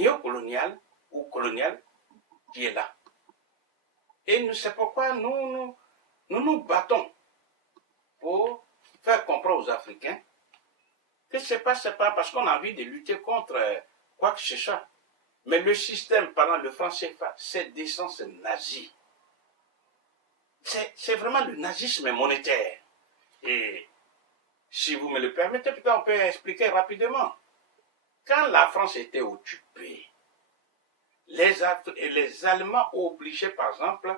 néocolonial ou colonial qui est là. Et c'est pourquoi nous battons pour faire comprendre aux Africains que c'est pas parce qu'on a envie de lutter contre quoi que ce soit. Mais le système, par exemple, le franc CFA, c'est d'essence nazie. C'est vraiment le nazisme monétaire. Et si vous me le permettez, peut-être on peut expliquer rapidement. Quand la France était occupée, les Allemands obligeaient, par exemple,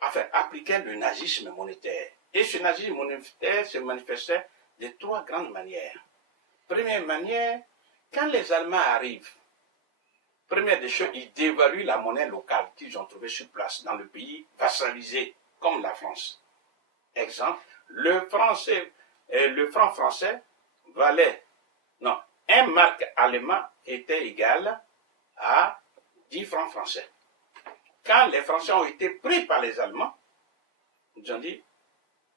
à appliquer le nazisme monétaire. Et ce nazisme monétaire se manifestait de trois grandes manières. Première manière, quand les Allemands arrivent, première des choses, ils dévaluent la monnaie locale qu'ils ont trouvée sur place dans le pays vassalisé, comme la France. Exemple, le franc français valait, non, 1 marque allemand était égal à 10 francs français. Quand les Français ont été pris par les Allemands, ils ont dit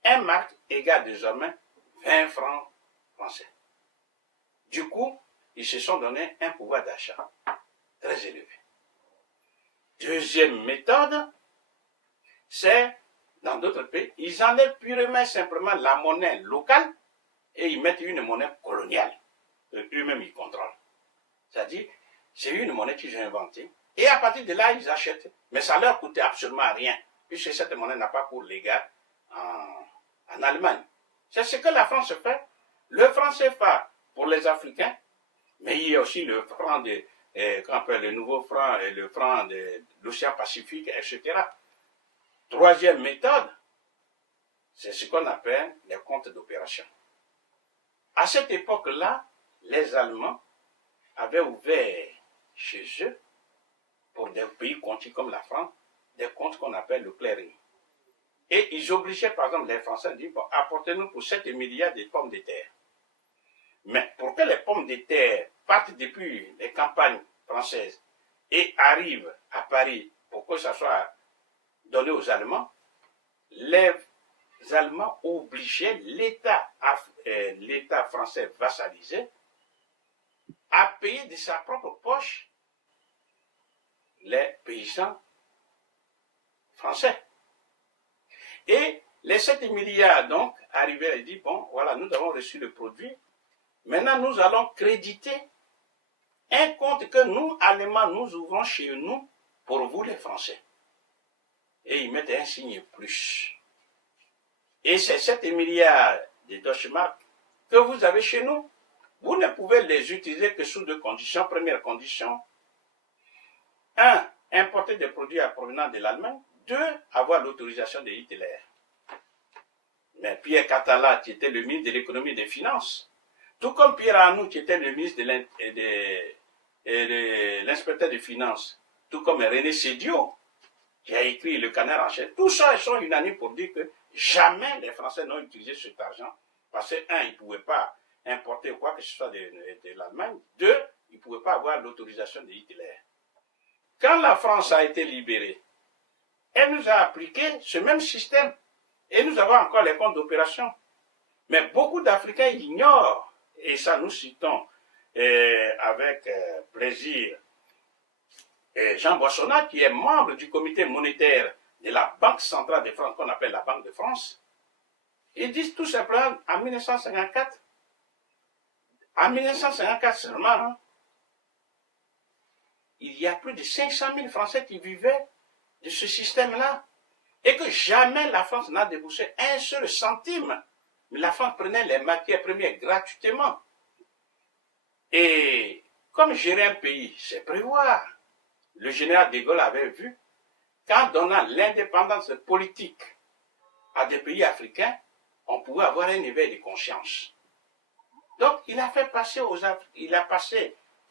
1 marque égale désormais 20 francs français. Du coup, ils se sont donné un pouvoir d'achat très élevé. Deuxième méthode, c'est, dans d'autres pays, ils enlèvent purement simplement la monnaie locale et ils mettent une monnaie coloniale. Eux-mêmes, ils contrôlent. C'est-à-dire, c'est une monnaie qu'ils ont inventée. Et à partir de là, ils achètent. Mais ça leur coûtait absolument rien, puisque cette monnaie n'a pas cours légal en Allemagne. C'est ce que la France fait. Le franc CFA pour les Africains, mais il y a aussi le franc le nouveau franc et le franc de l'océan Pacifique, etc. Troisième méthode, c'est ce qu'on appelle les comptes d'opération. À cette époque-là, les Allemands avaient ouvert chez eux, pour des pays contis comme la France, des comptes qu'on appelle le clearing. Et ils obligeaient, par exemple, les Français à dire, bon, apportez-nous pour 7 milliards de pommes de terre. Mais pour que les pommes de terre partent depuis les campagnes françaises et arrivent à Paris pour que ça soit donné aux Allemands, les Allemands obligeaient l'État français vassalisé à payer de sa propre poche les paysans français. Et les 7 milliards, donc, arrivaient et disent, bon, voilà, nous avons reçu le produit. Maintenant, nous allons créditer un compte que nous, Allemands, nous ouvrons chez nous pour vous, les Français. Et ils mettent un signe plus. Et ces 7 milliards de Deutschmark que vous avez chez nous, vous ne pouvez les utiliser que sous deux conditions. Première condition, 1. Importer des produits provenant de l'Allemagne. 2. Avoir l'autorisation de Hitler. Mais Pierre Catala, qui était le ministre de l'économie et des finances, tout comme Pierre Arnoux, qui était le ministre de l'inspecteur des finances, tout comme René Sédio, qui a écrit Le Canard en chair, tout ça, ils sont unanimes pour dire que jamais les Français n'ont utilisé cet argent, parce que, 1, ils ne pouvaient pas importer quoi que ce soit de l'Allemagne, 2, ils ne pouvaient pas avoir l'autorisation de Hitler. Quand la France a été libérée, elle nous a appliqué ce même système, et nous avons encore les comptes d'opération. Mais beaucoup d'Africains ignorent, et ça nous citons avec plaisir Jean Boissonnat, qui est membre du comité monétaire de la Banque centrale de France, qu'on appelle la Banque de France. Ils disent tout simplement, en 1954 seulement, hein, il y a plus de 500 000 Français qui vivaient de ce système-là, et que jamais la France n'a déboursé un seul centime. Mais la France prenait les matières premières gratuitement. Et comme gérer un pays, c'est prévoir. Le général de Gaulle avait vu qu'en donnant l'indépendance politique à des pays africains, on pouvait avoir un éveil de conscience. Donc, il a passé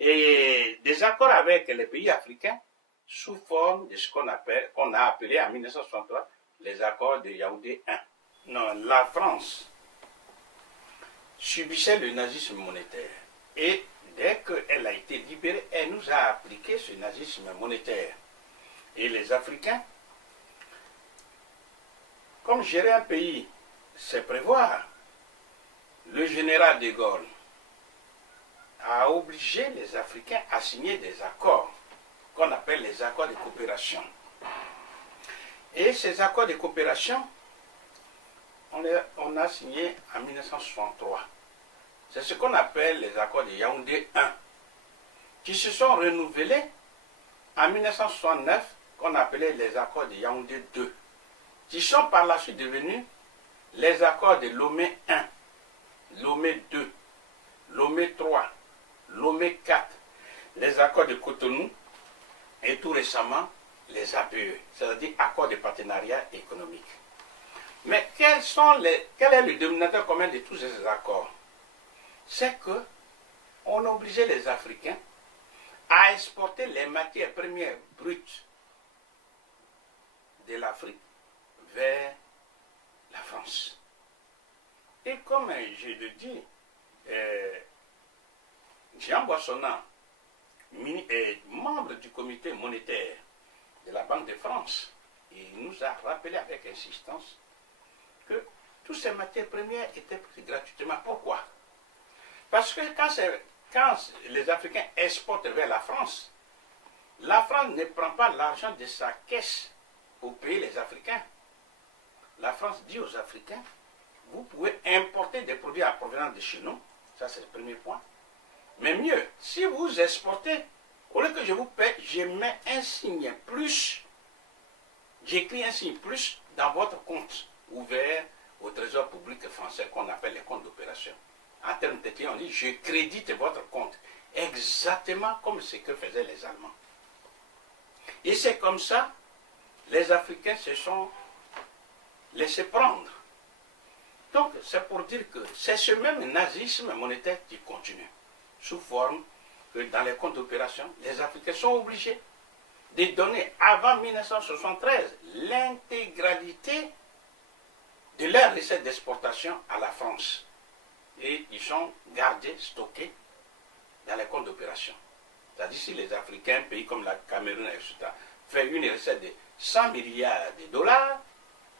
des accords avec les pays africains sous forme de ce qu'on a appelé en 1963 les accords de Yaoundé 1. Non, la France subissait le nazisme monétaire. Et dès qu'elle a été libérée, elle nous a appliqué ce nazisme monétaire. Et les Africains, comme gérer un pays, c'est prévoir. Le général de Gaulle a obligé les Africains à signer des accords qu'on appelle les accords de coopération. Et ces accords de coopération, on a signé en 1963. C'est ce qu'on appelle les accords de Yaoundé 1, qui se sont renouvelés en 1969, qu'on appelait les accords de Yaoundé 2, qui sont par la suite devenus les accords de Lomé 1, Lomé 2, Lomé 3, Lomé 4, les accords de Cotonou et tout récemment les APE, c'est-à-dire accords de partenariat économique. Mais quel est le dénominateur commun de tous ces accords? C'est qu'on obligeait les Africains à exporter les matières premières brutes de l'Afrique vers la France. Et comme je le dis, Jean Boissonnant, membre du comité monétaire de la Banque de France, il nous a rappelé avec insistance que toutes ces matières premières étaient prises gratuitement. Pourquoi? Parce que quand les Africains exportent vers la France ne prend pas l'argent de sa caisse pour payer les Africains. La France dit aux Africains, vous pouvez importer des produits à provenance de chez nous, ça c'est le premier point. Mais mieux, si vous exportez, au lieu que je vous paie, je mets un signe plus, j'écris un signe plus dans votre compte ouvert au trésor public français qu'on appelle les comptes d'opération. En termes techniques, on dit je crédite votre compte, exactement comme ce que faisaient les Allemands. Et c'est comme ça, les Africains se sont laissés prendre. Donc, c'est pour dire que c'est ce même nazisme monétaire qui continue, sous forme que dans les comptes d'opération, les Africains sont obligés de donner avant 1973 l'intégralité de leurs recettes d'exportation à la France. Et ils sont gardés, stockés dans les comptes d'opération. C'est-à-dire si les Africains, un pays comme la Cameroun, etc., fait une recette de 100 milliards de dollars,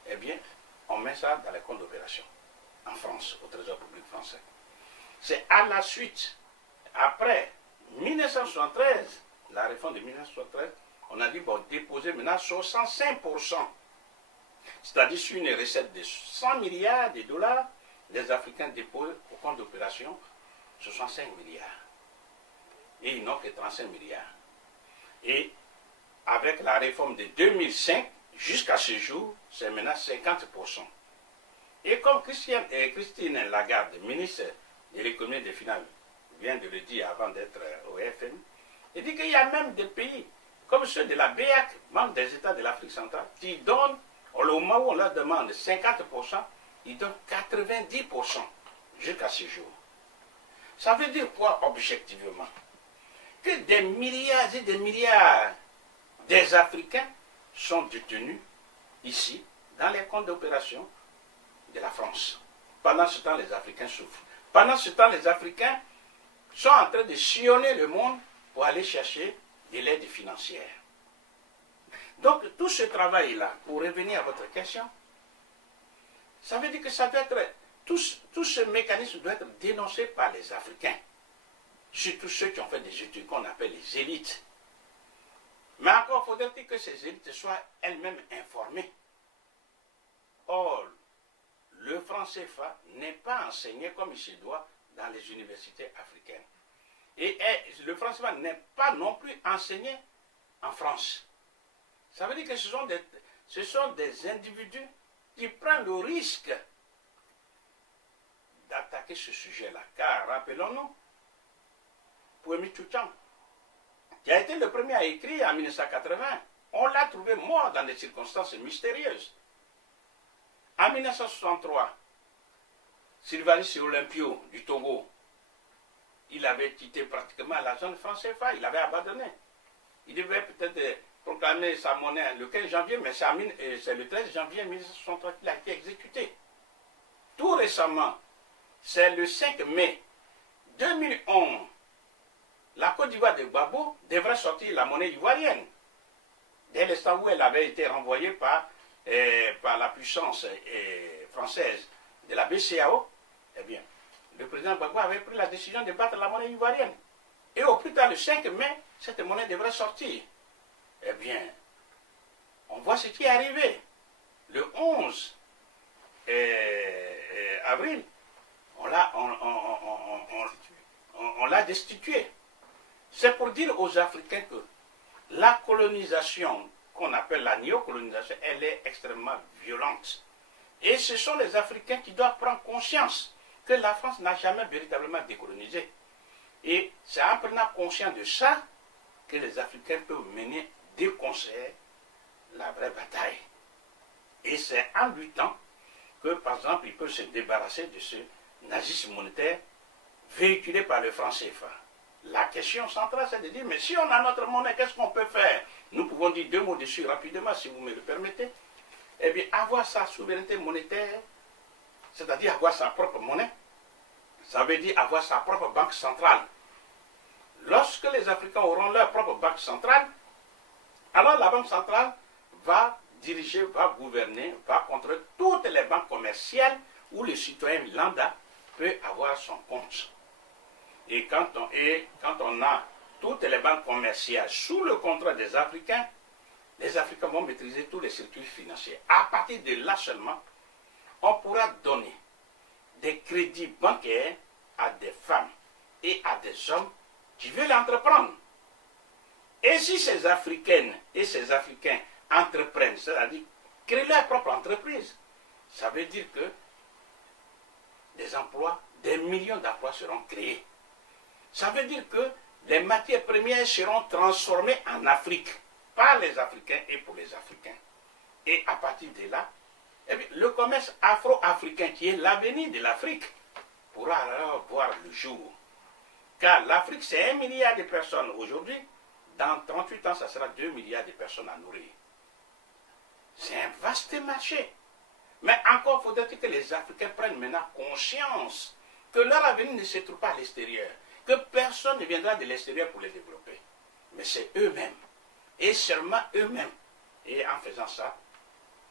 eh bien, on met ça dans les comptes d'opération en France, au Trésor public français. C'est à la suite, après 1973, la réforme de 1973, on a dit, bon, déposer maintenant 65%. C'est-à-dire sur une recette de 100 milliards de dollars, les Africains déposent au compte d'opération 65 milliards. Et ils n'ont que 35 milliards. Et avec la réforme de 2005, jusqu'à ce jour, c'est maintenant 50%. Et comme Christine Lagarde, ministre de l'économie et des finances, vient de le dire avant d'être au FM, il dit qu'il y a même des pays, comme ceux de la BEAC, Banque des États de l'Afrique centrale, qui donnent, au moment où on leur demande 50%, ils donnent 90% jusqu'à ce jour. Ça veut dire quoi objectivement? Que des milliards et des milliards des Africains sont détenus ici, dans les comptes d'opération de la France. Pendant ce temps, les Africains souffrent. Pendant ce temps, les Africains sont en train de sillonner le monde pour aller chercher de l'aide financière. Donc, tout ce travail-là, pour revenir à votre question, ça veut dire que ça doit être, tout ce mécanisme doit être dénoncé par les Africains. Surtout ceux qui ont fait des études qu'on appelle les élites. Mais encore faudrait-il que ces élites soient elles-mêmes informées. Or, le franc CFA n'est pas enseigné comme il se doit dans les universités africaines. Et le franc CFA n'est pas non plus enseigné en France. Ça veut dire que ce sont des individus qui prennent le risque d'attaquer ce sujet-là. Car, rappelons-nous, Kwame Tchouchang, qui a été le premier à écrire en 1980, on l'a trouvé mort dans des circonstances mystérieuses. En 1963, Sylvanus Olympio du Togo, il avait quitté pratiquement la zone franc CFA, il avait abandonné. Il devait peut-être proclamer sa monnaie le 15 janvier, mais c'est le 13 janvier 1963 qu'il a été exécuté. Tout récemment, c'est le 5 mai 2011, la Côte d'Ivoire de Gbagbo devrait sortir la monnaie ivoirienne. Dès l'instant où elle avait été renvoyée par la puissance française de la BCEAO, eh bien, le président Gbagbo avait pris la décision de battre la monnaie ivoirienne. Et au plus tard, le 5 mai, cette monnaie devrait sortir. Eh bien, on voit ce qui est arrivé. Le 11 avril, on l'a destitué. C'est pour dire aux Africains que la colonisation, qu'on appelle la néocolonisation, elle est extrêmement violente. Et ce sont les Africains qui doivent prendre conscience que la France n'a jamais véritablement décolonisé. Et c'est en prenant conscience de ça que les Africains peuvent mener de concert la vraie bataille. Et c'est en luttant que, par exemple, ils peuvent se débarrasser de ce nazisme monétaire véhiculé par le franc CFA. La question centrale, c'est de dire, mais si on a notre monnaie, qu'est-ce qu'on peut faire? Nous pouvons dire deux mots dessus rapidement, si vous me le permettez. Eh bien, avoir sa souveraineté monétaire, c'est-à-dire avoir sa propre monnaie, ça veut dire avoir sa propre banque centrale. Lorsque les Africains auront leur propre banque centrale, alors la banque centrale va diriger, va gouverner, va contrôler toutes les banques commerciales où le citoyen lambda peut avoir son compte. Et quand on a toutes les banques commerciales sous le contrôle des Africains, les Africains vont maîtriser tous les circuits financiers. À partir de là seulement, on pourra donner des crédits bancaires à des femmes et à des hommes qui veulent entreprendre. Et si ces Africaines et ces Africains entreprennent, c'est-à-dire créer leur propre entreprise, ça veut dire que des emplois, des millions d'emplois seront créés. Ça veut dire que les matières premières seront transformées en Afrique par les Africains et pour les Africains. Et à partir de là, eh bien, le commerce afro-africain qui est l'avenir de l'Afrique pourra alors voir le jour. Car l'Afrique, c'est 1 milliard de personnes aujourd'hui. Dans 38 ans, ça sera 2 milliards de personnes à nourrir. C'est un vaste marché. Mais encore faudrait-il que les Africains prennent maintenant conscience que leur avenir ne se trouve pas à l'extérieur, que personne ne viendra de l'extérieur pour les développer. Mais c'est eux-mêmes. Et seulement eux-mêmes. Et en faisant ça,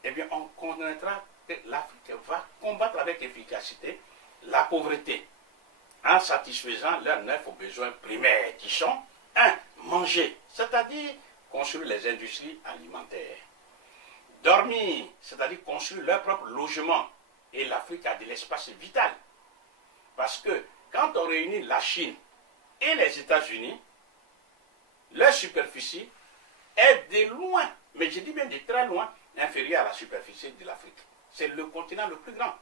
eh bien, on connaîtra que l'Afrique va combattre avec efficacité la pauvreté, en satisfaisant leurs 9 besoins primaires, qui sont 1. Manger, c'est-à-dire construire les industries alimentaires. Dormir, c'est-à-dire construire leur propre logement. Et l'Afrique a de l'espace vital. Parce que quand on réunit la Chine et les États-Unis, leur superficie est de loin, mais je dis bien de très loin, inférieure à la superficie de l'Afrique. C'est le continent le plus grand.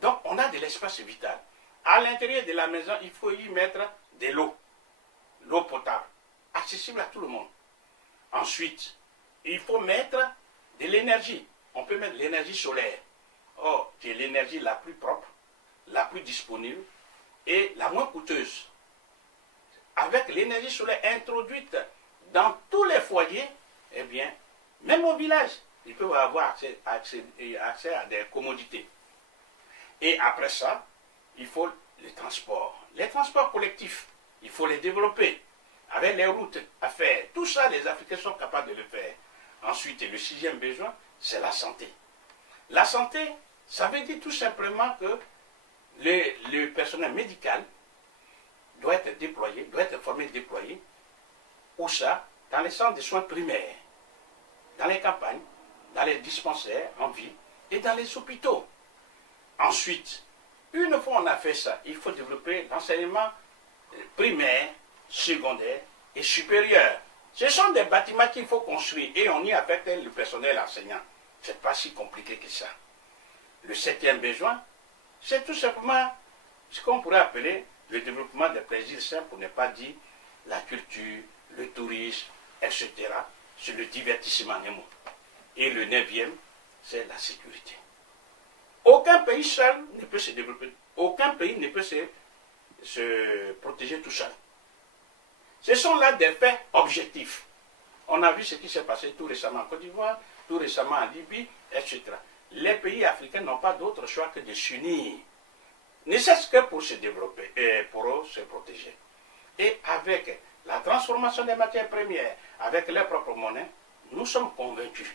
Donc on a de l'espace vital. À l'intérieur de la maison, il faut y mettre de l'eau potable, accessible à tout le monde. Ensuite, il faut mettre de l'énergie. On peut mettre de l'énergie solaire. Or, c'est l'énergie la plus propre, la plus disponible et la moins coûteuse. Avec l'énergie solaire introduite dans tous les foyers, eh bien, même au village, ils peuvent avoir accès à des commodités. Et après ça, il faut les transports. Les transports collectifs, il faut les développer. Avec les routes à faire. Tout ça, les Africains sont capables de le faire. Ensuite, le 6e besoin, c'est la santé. La santé, ça veut dire tout simplement que le personnel médical doit être déployé, doit être formé et déployé. Où ça? Dans les centres de soins primaires, dans les campagnes, dans les dispensaires en ville et dans les hôpitaux. Ensuite, une fois on a fait ça, il faut développer l'enseignement primaire, secondaire et supérieur. Ce sont des bâtiments qu'il faut construire et on y affecte le personnel enseignant. Ce n'est pas si compliqué que ça. Le 7e besoin, c'est tout simplement ce qu'on pourrait appeler le développement des plaisirs simples, pour ne pas dire la culture, le tourisme, etc. C'est le divertissement. Et le 9e, c'est la sécurité. Aucun pays seul ne peut se développer. Aucun pays ne peut se protéger tout seul. Ce sont là des faits objectifs. On a vu ce qui s'est passé tout récemment en Côte d'Ivoire, tout récemment en Libye, etc. Les pays africains n'ont pas d'autre choix que de s'unir. Ne serait-ce que pour se développer et pour se protéger. Et avec la transformation des matières premières, avec leur propre monnaie, nous sommes convaincus